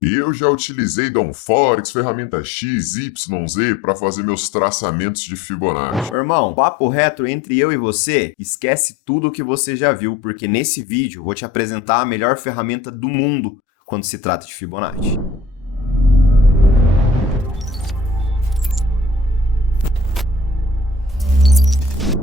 Eu já utilizei Downforex, ferramenta X, Y, Z para fazer meus traçamentos de Fibonacci. Meu irmão, papo reto entre eu e você, esquece tudo o que você já viu, porque nesse vídeo eu vou te apresentar a melhor ferramenta do mundo quando se trata de Fibonacci.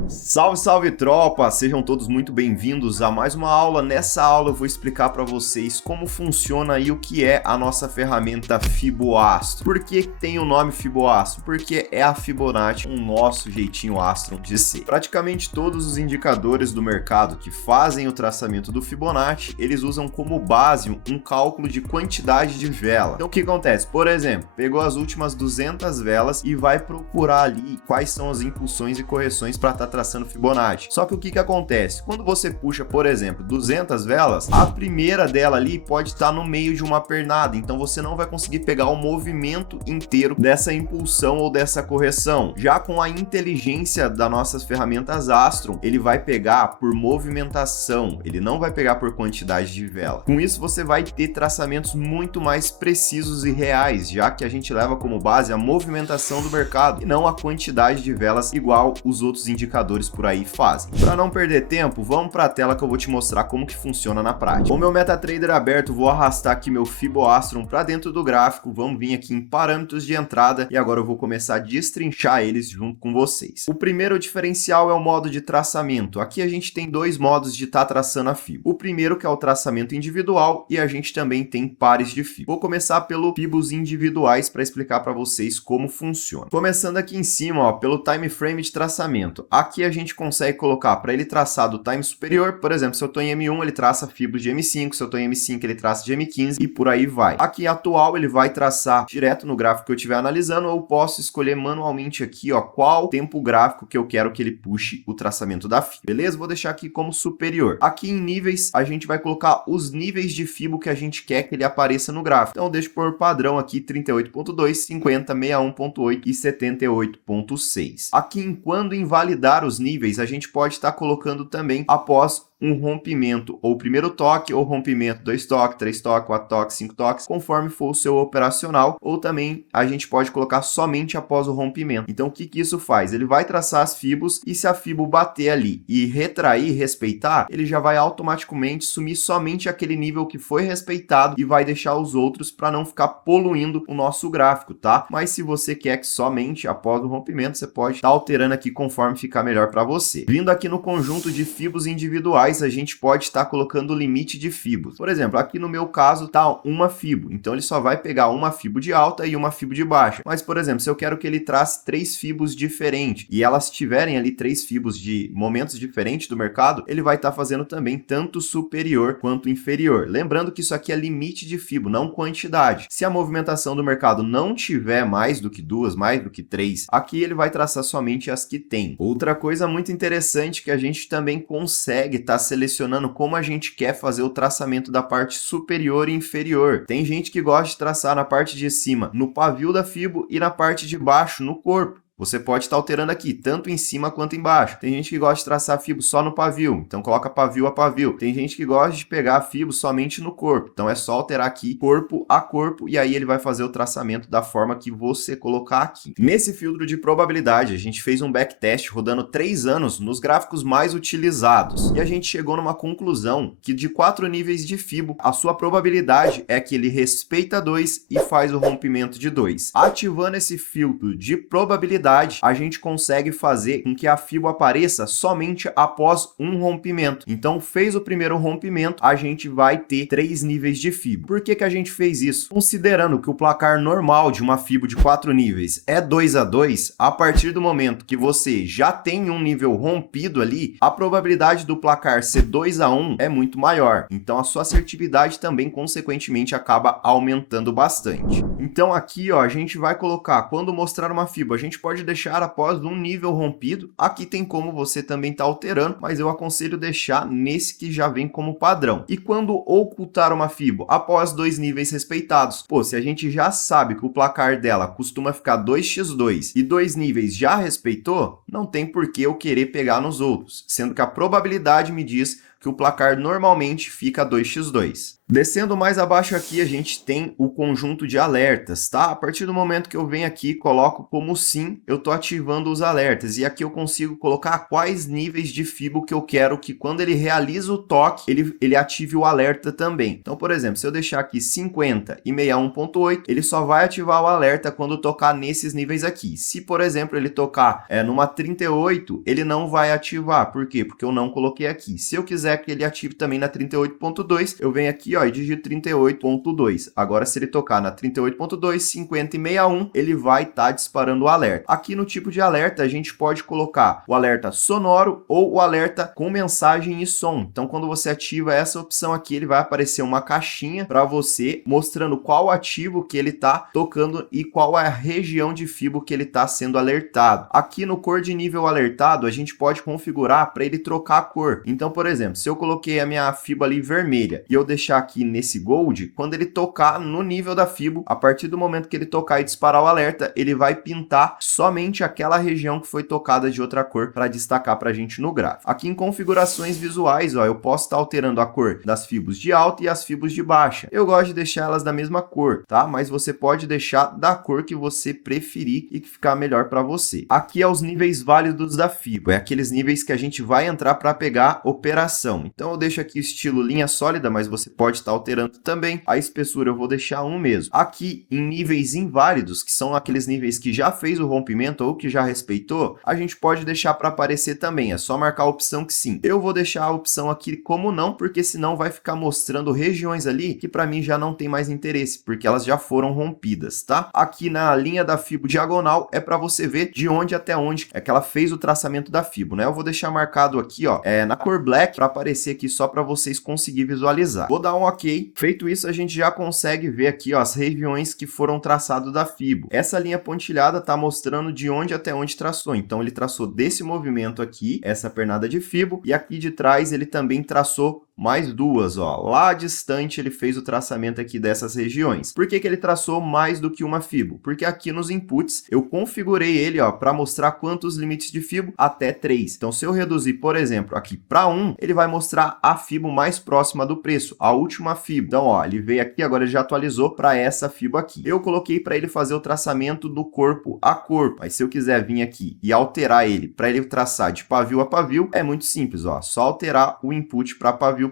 Salve, salve tropa! Sejam todos muito bem-vindos a mais uma aula. Nessa aula eu vou explicar para vocês como funciona e o que é a nossa ferramenta Fiboastro. Por que tem o nome Fiboastro? Porque é a Fibonacci, um nosso jeitinho astro de ser. Praticamente todos os indicadores do mercado que fazem o traçamento do Fibonacci, eles usam como base um cálculo de quantidade de vela. Então o que acontece? Por exemplo, pegou as últimas 200 velas e vai procurar ali quais são as impulsões e correções para estar traçando Fibonacci. Só que o que acontece? Quando você puxa, por exemplo, 200 velas, a primeira dela ali pode estar no meio de uma pernada, então você não vai conseguir pegar o movimento inteiro dessa impulsão ou dessa correção. Já com a inteligência das nossas ferramentas Astron, ele vai pegar por movimentação, ele não vai pegar por quantidade de vela. Com isso, você vai ter traçamentos muito mais precisos e reais, já que a gente leva como base a movimentação do mercado e não a quantidade de velas igual os outros indicadores por aí fazem. Para não perder tempo, vamos para a tela que eu vou te mostrar como que funciona na prática. Com o meu MetaTrader aberto, vou arrastar aqui meu Fiboastron para dentro do gráfico, vamos vir aqui em parâmetros de entrada e agora eu vou começar a destrinchar eles junto com vocês. O primeiro diferencial é o modo de traçamento. Aqui a gente tem dois modos de estar traçando a Fibo. O primeiro que é o traçamento individual e a gente também tem pares de Fibo. Vou começar pelo Fibos individuais para explicar para vocês como funciona. Começando aqui em cima, ó, pelo time frame de traçamento. Aqui a gente consegue colocar para ele traçar do time superior, por exemplo, se eu estou em M1, ele traça fibras de M5, se eu estou em M5, ele traça de M15 e por aí vai. Aqui atual, ele vai traçar direto no gráfico que eu estiver analisando, ou posso escolher manualmente aqui, ó, qual tempo gráfico que eu quero que ele puxe o traçamento da fibra, beleza? Vou deixar aqui como superior. Aqui em níveis, a gente vai colocar os níveis de fibo que a gente quer que ele apareça no gráfico. Então, deixa por padrão aqui 38.2, 50, 61.8 e 78.6. Aqui em quando invalidar os níveis, a gente pode estar colocando também após um rompimento, ou primeiro toque, ou rompimento 2 toques, 3 toques, 4 toques, 5 toques, conforme for o seu operacional, ou também a gente pode colocar somente após o rompimento. Então, o que isso faz? Ele vai traçar as fibos e se a fibo bater ali e retrair, respeitar, ele já vai automaticamente sumir somente aquele nível que foi respeitado e vai deixar os outros para não ficar poluindo o nosso gráfico, tá? Mas se você quer que somente após o rompimento, você pode estar alterando aqui conforme ficar melhor para você. Vindo aqui no conjunto de fibos individuais, a gente pode estar colocando o limite de fibos. Por exemplo, aqui no meu caso tá uma fibo, então ele só vai pegar uma fibo de alta e uma fibo de baixa. Mas, por exemplo, se eu quero que ele trace 3 fibos diferentes e elas tiverem ali 3 fibos de momentos diferentes do mercado, ele vai estar fazendo também tanto superior quanto inferior. Lembrando que isso aqui é limite de fibo, não quantidade. Se a movimentação do mercado não tiver mais do que 2, mais do que 3, aqui ele vai traçar somente as que tem. Outra coisa muito interessante que a gente também consegue estar selecionando como a gente quer fazer o traçamento da parte superior e inferior. Tem gente que gosta de traçar na parte de cima no pavio da fibo e na parte de baixo no corpo. Você pode estar alterando aqui, tanto em cima quanto embaixo. Tem gente que gosta de traçar fibo só no pavio, então coloca pavio a pavio. Tem gente que gosta de pegar fibo somente no corpo, então é só alterar aqui corpo a corpo e aí ele vai fazer o traçamento da forma que você colocar aqui. Nesse filtro de probabilidade, a gente fez um backtest rodando 3 anos nos gráficos mais utilizados e a gente chegou numa conclusão que de 4 níveis de fibo, a sua probabilidade é que ele respeita 2 e faz o rompimento de 2. Ativando esse filtro de probabilidade, a gente consegue fazer com que a fibo apareça somente após um rompimento. Então, fez o primeiro rompimento, a gente vai ter 3 níveis de fibo. Por que a gente fez isso? Considerando que o placar normal de uma fibo de 4 níveis é 2 a 2, a partir do momento que você já tem um nível rompido ali, a probabilidade do placar ser 2 a 1 é muito maior. Então, a sua assertividade também, consequentemente, acaba aumentando bastante. Então, aqui, ó, a gente vai colocar, quando mostrar uma fibo, a gente pode deixar após um nível rompido. Aqui tem como você também tá alterando, mas eu aconselho deixar nesse que já vem como padrão. E quando ocultar uma fibo após 2 níveis respeitados, pô, se a gente já sabe que o placar dela costuma ficar 2x2 e 2 níveis já respeitou, não tem por que eu querer pegar nos outros, sendo que a probabilidade me diz que o placar normalmente fica 2x2. Descendo mais abaixo aqui, a gente tem o conjunto de alertas, tá? A partir do momento que eu venho aqui e coloco como sim, eu estou ativando os alertas. E aqui eu consigo colocar quais níveis de fibo que eu quero que quando ele realiza o toque, ele ative o alerta também. Então, por exemplo, se eu deixar aqui 50 e 61.8, ele só vai ativar o alerta quando tocar nesses níveis aqui. Se, por exemplo, ele tocar numa 38, ele não vai ativar. Por quê? Porque eu não coloquei aqui. Se eu quiser que ele ative também na 38.2, eu venho aqui, ó, e digito 38.2. Agora, se ele tocar na 38.2, 50 e 61, ele vai estar disparando o alerta. Aqui no tipo de alerta, a gente pode colocar o alerta sonoro ou o alerta com mensagem e som. Então, quando você ativa essa opção aqui, ele vai aparecer uma caixinha para você mostrando qual ativo que ele está tocando e qual é a região de fibo que ele está sendo alertado. Aqui no cor de nível alertado, a gente pode configurar para ele trocar a cor. Então, por exemplo, se eu coloquei a minha fibo ali vermelha e eu deixar aqui nesse gold, quando ele tocar no nível da fibo, a partir do momento que ele tocar e disparar o alerta, ele vai pintar somente aquela região que foi tocada de outra cor para destacar para a gente no gráfico. Aqui em configurações visuais, ó, eu posso estar alterando a cor das fibos de alta e as fibos de baixa. Eu gosto de deixar elas da mesma cor, tá? Mas você pode deixar da cor que você preferir e que ficar melhor para você. Aqui é os níveis válidos da fibo, é aqueles níveis que a gente vai entrar para pegar operação. Então eu deixo aqui o estilo linha sólida, mas você pode estar alterando também. A espessura eu vou deixar 1 mesmo. Aqui em níveis inválidos, que são aqueles níveis que já fez o rompimento ou que já respeitou, a gente pode deixar para aparecer também. É só marcar a opção que sim. Eu vou deixar a opção aqui como não, porque senão vai ficar mostrando regiões ali que para mim já não tem mais interesse, porque elas já foram rompidas, tá? Aqui na linha da fibo diagonal é para você ver de onde até onde é que ela fez o traçamento da fibo, né? Eu vou deixar marcado aqui, ó, na cor black para aparecer aqui só para vocês conseguirem visualizar. Vou dar um OK. Feito isso, a gente já consegue ver aqui, ó, as regiões que foram traçadas da fibo. Essa linha pontilhada tá mostrando de onde até onde traçou. Então ele traçou desse movimento aqui, essa pernada de fibo, e aqui de trás ele também traçou mais duas, ó, lá distante ele fez o traçamento aqui dessas regiões. Por que que ele traçou mais do que uma fibo? Porque aqui nos inputs eu configurei ele, ó, para mostrar quantos limites de fibo até 3. Então se eu reduzir, por exemplo, aqui para 1, ele vai mostrar a fibo mais próxima do preço, a última fibo. Então, ó, ele veio aqui, agora ele já atualizou para essa fibo aqui. Eu coloquei para ele fazer o traçamento do corpo a corpo. Aí se eu quiser vir aqui e alterar ele para ele traçar de pavio a pavio, é muito simples, ó, só alterar o input para pavio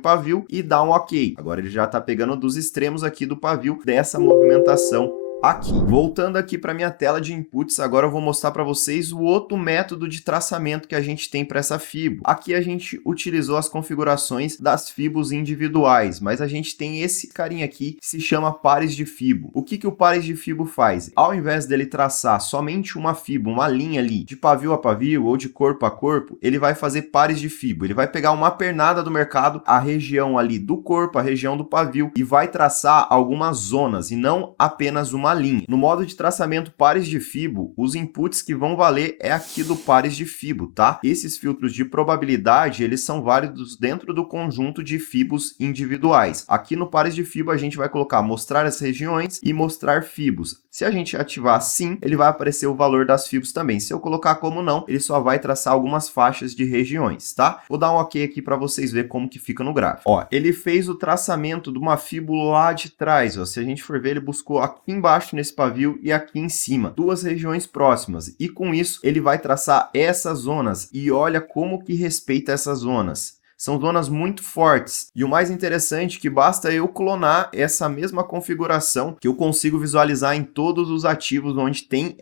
e dar um OK. Agora ele já está pegando dos extremos aqui do pavio dessa movimentação aqui. Voltando aqui para minha tela de inputs, agora eu vou mostrar para vocês o outro método de traçamento que a gente tem para essa fibo. Aqui a gente utilizou as configurações das fibos individuais, mas a gente tem esse carinha aqui que se chama pares de fibo. O que que o pares de fibo faz? Ao invés dele traçar somente uma fibo, uma linha ali, de pavio a pavio ou de corpo a corpo, ele vai fazer pares de fibo. Ele vai pegar uma pernada do mercado, a região ali do corpo, a região do pavio, e vai traçar algumas zonas e não apenas uma linha. No modo de traçamento pares de fibo, os inputs que vão valer é aqui do pares de fibo, tá? Esses filtros de probabilidade, eles são válidos dentro do conjunto de fibos individuais. Aqui no pares de fibo, a gente vai colocar mostrar as regiões e mostrar fibos. Se a gente ativar sim, ele vai aparecer o valor das fibos também. Se eu colocar como não, ele só vai traçar algumas faixas de regiões, tá? Vou dar um OK aqui para vocês verem como que fica no gráfico. Ó, ele fez o traçamento de uma fibo lá de trás, ó. Se a gente for ver, ele buscou aqui embaixo nesse pavio e aqui em cima, duas regiões próximas, e com isso ele vai traçar essas zonas, e olha como que respeita essas zonas. São zonas muito fortes. E o mais interessante é que basta eu clonar essa mesma configuração que eu consigo visualizar em todos os ativos onde tem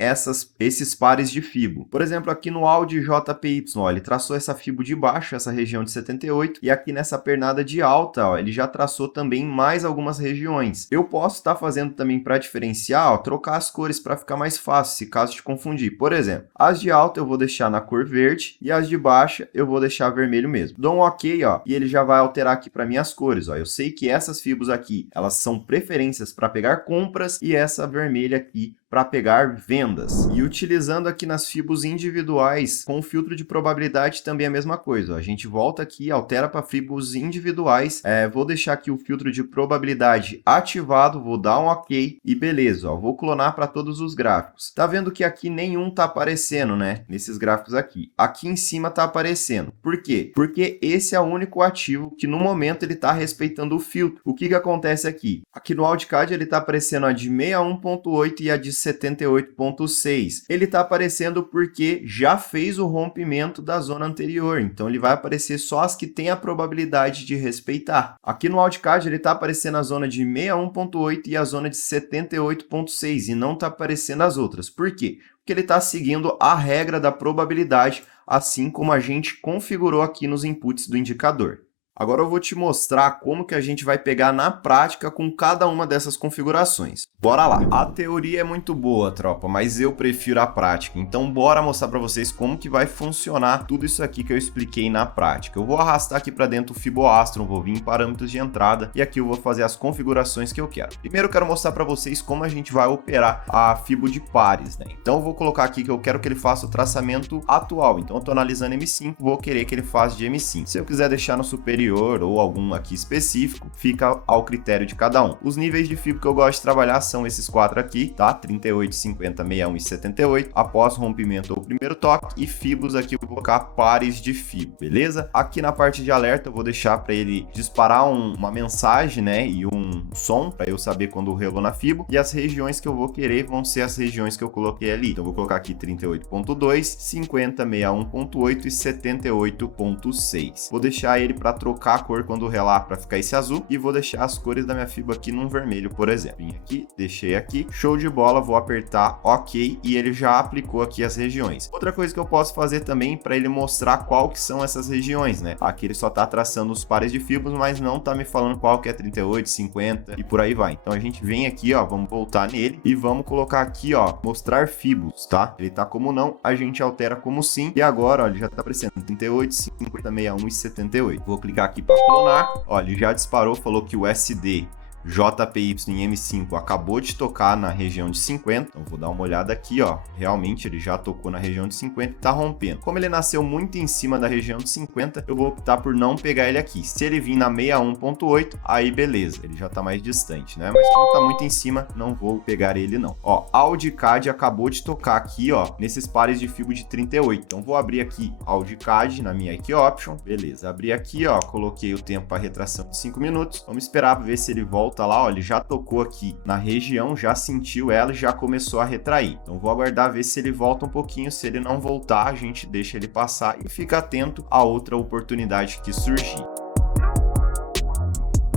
esses pares de fibo. Por exemplo, aqui no Audi JPY, ó, ele traçou essa fibo de baixo, essa região de 78, e aqui nessa pernada de alta, ó, ele já traçou também mais algumas regiões. Eu posso estar fazendo também para diferenciar, ó, trocar as cores para ficar mais fácil, se caso te confundir. Por exemplo, as de alta eu vou deixar na cor verde e as de baixa eu vou deixar vermelho mesmo. Dou um OK, ó, e ele já vai alterar aqui para mim as cores, ó. Eu sei que essas fibras aqui, elas são preferências para pegar compras e essa vermelha aqui para pegar vendas. E utilizando aqui nas fibos individuais, com o filtro de probabilidade também é a mesma coisa. Ó. A gente volta aqui, altera para fibos individuais, vou deixar aqui o filtro de probabilidade ativado, vou dar um OK e beleza, ó, vou clonar para todos os gráficos. Tá vendo que aqui nenhum tá aparecendo, né? Nesses gráficos aqui. Aqui em cima tá aparecendo. Por quê? Porque esse é o único ativo que no momento ele tá respeitando o filtro. O que que acontece aqui? Aqui no Wildcard ele tá aparecendo a de 61.8 e a de 78.6. Ele tá aparecendo porque já fez o rompimento da zona anterior. Então ele vai aparecer só as que tem a probabilidade de respeitar. Aqui no Wildcard ele tá aparecendo a zona de 61.8 e a zona de 78.6 e não tá aparecendo as outras. Por quê? Porque ele está seguindo a regra da probabilidade, assim como a gente configurou aqui nos inputs do indicador. Agora eu vou te mostrar como que a gente vai pegar na prática com cada uma dessas configurações. Bora lá! A teoria é muito boa, tropa, mas eu prefiro a prática. Então bora mostrar para vocês como que vai funcionar tudo isso aqui que eu expliquei na prática. Eu vou arrastar aqui para dentro o Fiboastron, vou vir em parâmetros de entrada e aqui eu vou fazer as configurações que eu quero. Primeiro eu quero mostrar para vocês como a gente vai operar a Fibo de pares, né? Então eu vou colocar aqui que eu quero que ele faça o traçamento atual. Então eu estou analisando M5, vou querer que ele faça de M5. Se eu quiser deixar no superior ou algum aqui específico, fica ao critério de cada um. Os níveis de fibra que eu gosto de trabalhar são esses quatro aqui, tá? 38, 50, 61 e 78. Após rompimento ou primeiro toque, e fibras aqui eu vou colocar pares de fibra, beleza? Aqui na parte de alerta eu vou deixar para ele disparar uma mensagem, né? E um som para eu saber quando relou na fibra. E as regiões que eu vou querer vão ser as regiões que eu coloquei ali. Então eu vou colocar aqui 38.2, 50, 61.8 e 78.6. Vou deixar ele para trocar a cor quando relar para ficar esse azul e vou deixar as cores da minha fibra aqui num vermelho, por exemplo. Vim aqui, deixei aqui, show de bola, vou apertar OK e ele já aplicou aqui as regiões. Outra coisa que eu posso fazer também para ele mostrar qual que são essas regiões, né? Aqui ele só tá traçando os pares de fibras, mas não tá me falando qual que é 38, 50 e por aí vai. Então a gente vem aqui, ó, vamos voltar nele e vamos colocar aqui, ó, mostrar fibras, tá? Ele tá como não, a gente altera como sim e agora, ó, ele já tá aparecendo 38, 50, 61 e 78. Vou clicar aqui para clonar, olha, ele já disparou, falou que o SD JPY em M5 acabou de tocar na região de 50, então vou dar uma olhada aqui, ó, realmente ele já tocou na região de 50 e tá rompendo. Como ele nasceu muito em cima da região de 50, eu vou optar por não pegar ele aqui. Se ele vir na 61.8, aí beleza, ele já tá mais distante, né? Mas como tá muito em cima, não vou pegar ele não. Ó, AudiCAD acabou de tocar aqui, ó, nesses pares de fibra de 38, então vou abrir aqui AudiCAD na minha Key Option, beleza, abri aqui, ó, coloquei o tempo para retração de 5 minutos, vamos esperar para ver se ele volta lá, ó, ele já tocou aqui na região, já sentiu ela e já começou a retrair. Então vou aguardar ver se ele volta um pouquinho, se ele não voltar, a gente deixa ele passar e fica atento a outra oportunidade que surgir.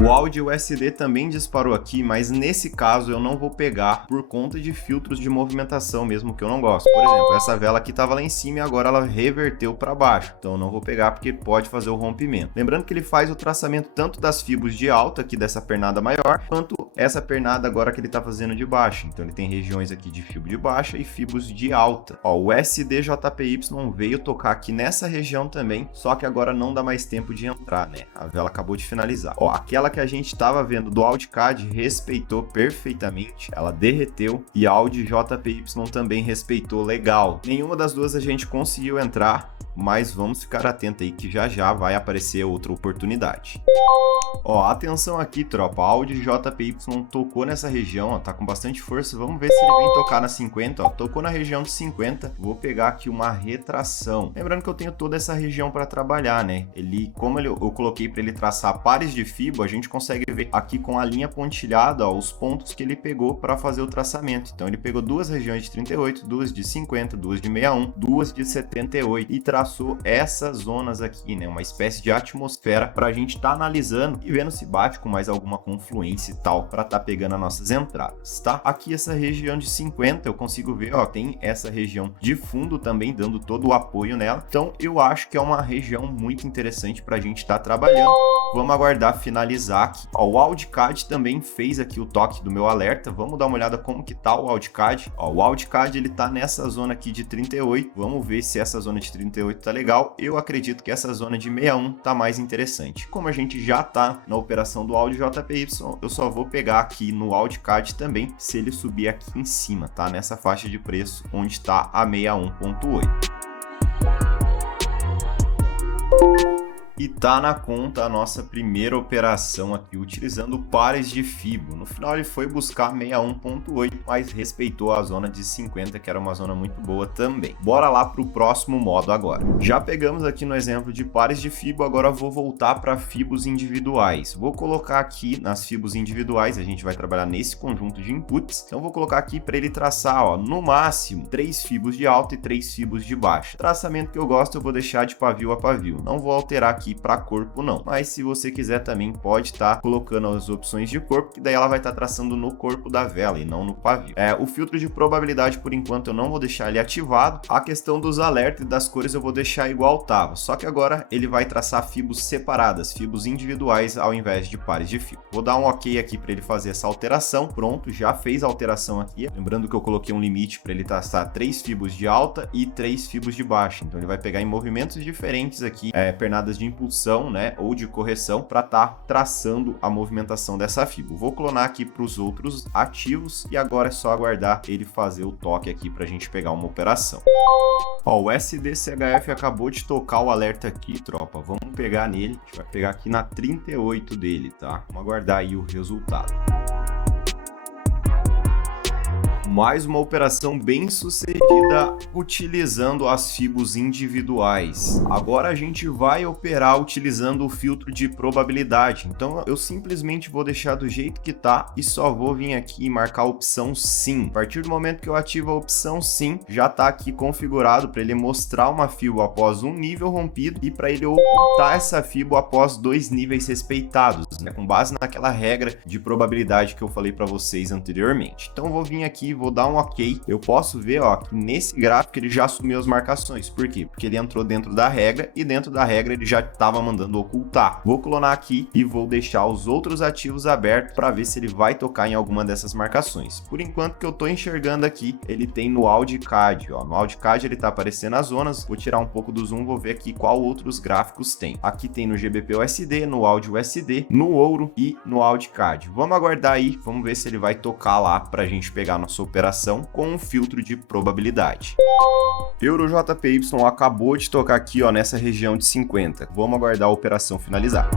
O áudio USD também disparou aqui, mas nesse caso eu não vou pegar por conta de filtros de movimentação mesmo que eu não gosto. Por exemplo, essa vela aqui estava lá em cima e agora ela reverteu para baixo. Então eu não vou pegar porque pode fazer o rompimento. Lembrando que ele faz o traçamento tanto das fibras de alta aqui dessa pernada maior, quanto essa pernada agora que ele está fazendo de baixa. Então ele tem regiões aqui de fibra de baixa e fibras de alta. Ó, o SDJPY veio tocar aqui nessa região também, só que agora não dá mais tempo de entrar, né? A vela acabou de finalizar. Ó, aquela que a gente estava vendo do AudiCAD respeitou perfeitamente, ela derreteu e a AudiJPY também respeitou legal. Nenhuma das duas a gente conseguiu entrar, mas vamos ficar atento aí que já já vai aparecer outra oportunidade. Ó, atenção aqui, tropa, a AudiJPY tocou nessa região, ó, tá com bastante força, vamos ver se ele vem tocar na 50, ó, tocou na região de 50, vou pegar aqui uma retração. Lembrando que eu tenho toda essa região para trabalhar, né? Eu coloquei para ele traçar pares de fibra, a gente consegue ver aqui com a linha pontilhada, ó, os pontos que ele pegou para fazer o traçamento. Então ele pegou duas regiões de 38, duas de 50, duas de 61, duas de 78 e traçou essas zonas aqui, né? Uma espécie de atmosfera para a gente estar analisando e vendo se bate com mais alguma confluência e tal para estar pegando as nossas entradas, tá? Aqui essa região de 50 eu consigo ver, ó, tem essa região de fundo também dando todo o apoio nela. Então eu acho que é uma região muito interessante para a gente estar trabalhando. Vamos aguardar finalizar aqui. Ó, o AudiCAD também fez aqui o toque do meu alerta. Vamos dar uma olhada como que tá o AudiCAD. Ó, o AudiCAD ele tá nessa zona aqui de 38. Vamos ver se essa zona de 38 68 tá legal. Eu acredito que essa zona de 61 tá mais interessante. Como a gente já tá na operação do Audi JPY, eu só vou pegar aqui no AudiCAD também, se ele subir aqui em cima, tá? Nessa faixa de preço onde tá a 61.8. E tá na conta a nossa primeira operação aqui, utilizando pares de fibo. No final ele foi buscar 61.8, mas respeitou a zona de 50, que era uma zona muito boa também. Bora lá pro próximo modo agora. Já pegamos aqui no exemplo de pares de fibo, agora vou voltar para fibos individuais. Vou colocar aqui nas fibos individuais, a gente vai trabalhar nesse conjunto de inputs. Então vou colocar aqui para ele traçar, ó, no máximo 3 fibos de alta e 3 fibos de baixa. Traçamento que eu gosto eu vou deixar de pavio a pavio. Não vou alterar aqui para corpo não, mas se você quiser também pode estar colocando as opções de corpo, que daí ela vai estar traçando no corpo da vela e não no pavio. O filtro de probabilidade por enquanto eu não vou deixar ele ativado. A questão dos alertas e das cores eu vou deixar igual estava, só que agora ele vai traçar fibos separadas, fibos individuais ao invés de pares de fio. Vou dar um ok aqui para ele fazer essa alteração. Pronto, já fez a alteração aqui. Lembrando que eu coloquei um limite para ele traçar 3 fibos de alta e 3 fibos de baixa, então ele vai pegar em movimentos diferentes aqui, pernadas de impulsão, né, ou de correção, para estar traçando a movimentação dessa fibra. Vou clonar aqui para os outros ativos e agora é só aguardar ele fazer o toque aqui para a gente pegar uma operação. Ó, o SDCHF acabou de tocar o alerta aqui, tropa. Vamos pegar nele, a gente vai pegar aqui na 38 dele, tá? Vamos aguardar aí o resultado. Mais uma operação bem sucedida utilizando as fibos individuais. Agora a gente vai operar utilizando o filtro de probabilidade. Então eu simplesmente vou deixar do jeito que tá e só vou vir aqui e marcar a opção sim. A partir do momento que eu ativo a opção sim, já tá aqui configurado para ele mostrar uma fibo após um nível rompido e para ele ocultar essa fibo após 2 níveis respeitados, né? Com base naquela regra de probabilidade que eu falei para vocês anteriormente. Então eu vou vir aqui, vou dar um ok. Eu posso ver, ó, que nesse gráfico ele já assumiu as marcações. Por quê? Porque ele entrou dentro da regra e dentro da regra ele já estava mandando ocultar. Vou clonar aqui e vou deixar os outros ativos abertos para ver se ele vai tocar em alguma dessas marcações. Por enquanto que eu tô enxergando aqui, ele tem no AudiCAD, ó. No AudiCAD ele tá aparecendo as zonas. Vou tirar um pouco do zoom, vou ver aqui qual outros gráficos tem. Aqui tem no GBP USD, no Audi USD, no Ouro e no AudiCAD. Vamos aguardar aí, vamos ver se ele vai tocar lá pra gente pegar nossa operação com um filtro de probabilidade. Euro JPY acabou de tocar aqui, ó, nessa região de 50. Vamos aguardar a operação finalizar.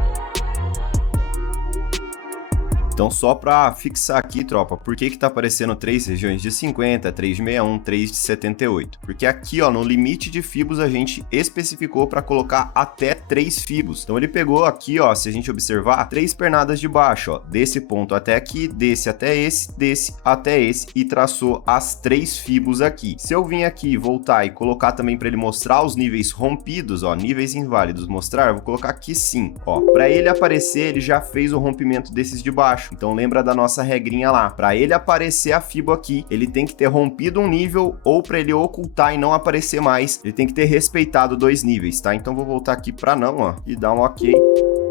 Então só para fixar aqui, tropa, por que tá aparecendo 3 regiões de 50, 3 de 61, 3 de 78? Porque aqui, ó, no limite de fibos a gente especificou para colocar até 3 fibos. Então ele pegou aqui, ó, se a gente observar, 3 pernadas de baixo, ó, desse ponto até aqui, desse até esse, desse até esse e traçou as 3 fibos aqui. Se eu vim aqui voltar e colocar também para ele mostrar os níveis rompidos, ó, níveis inválidos, mostrar, eu vou colocar aqui sim, ó. Para ele aparecer, ele já fez o rompimento desses de baixo. Então lembra da nossa regrinha lá. Para ele aparecer a fibo aqui, ele tem que ter rompido um nível ou para ele ocultar e não aparecer mais, ele tem que ter respeitado 2 níveis, tá? Então vou voltar aqui para não, ó, e dar um ok.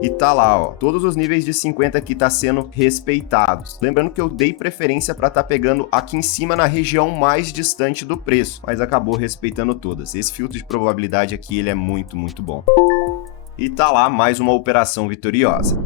E tá lá, ó, todos os níveis de 50 aqui tá sendo respeitados. Lembrando que eu dei preferência para tá pegando aqui em cima na região mais distante do preço, mas acabou respeitando todas. Esse filtro de probabilidade aqui, ele é muito, muito bom. E tá lá mais uma operação vitoriosa.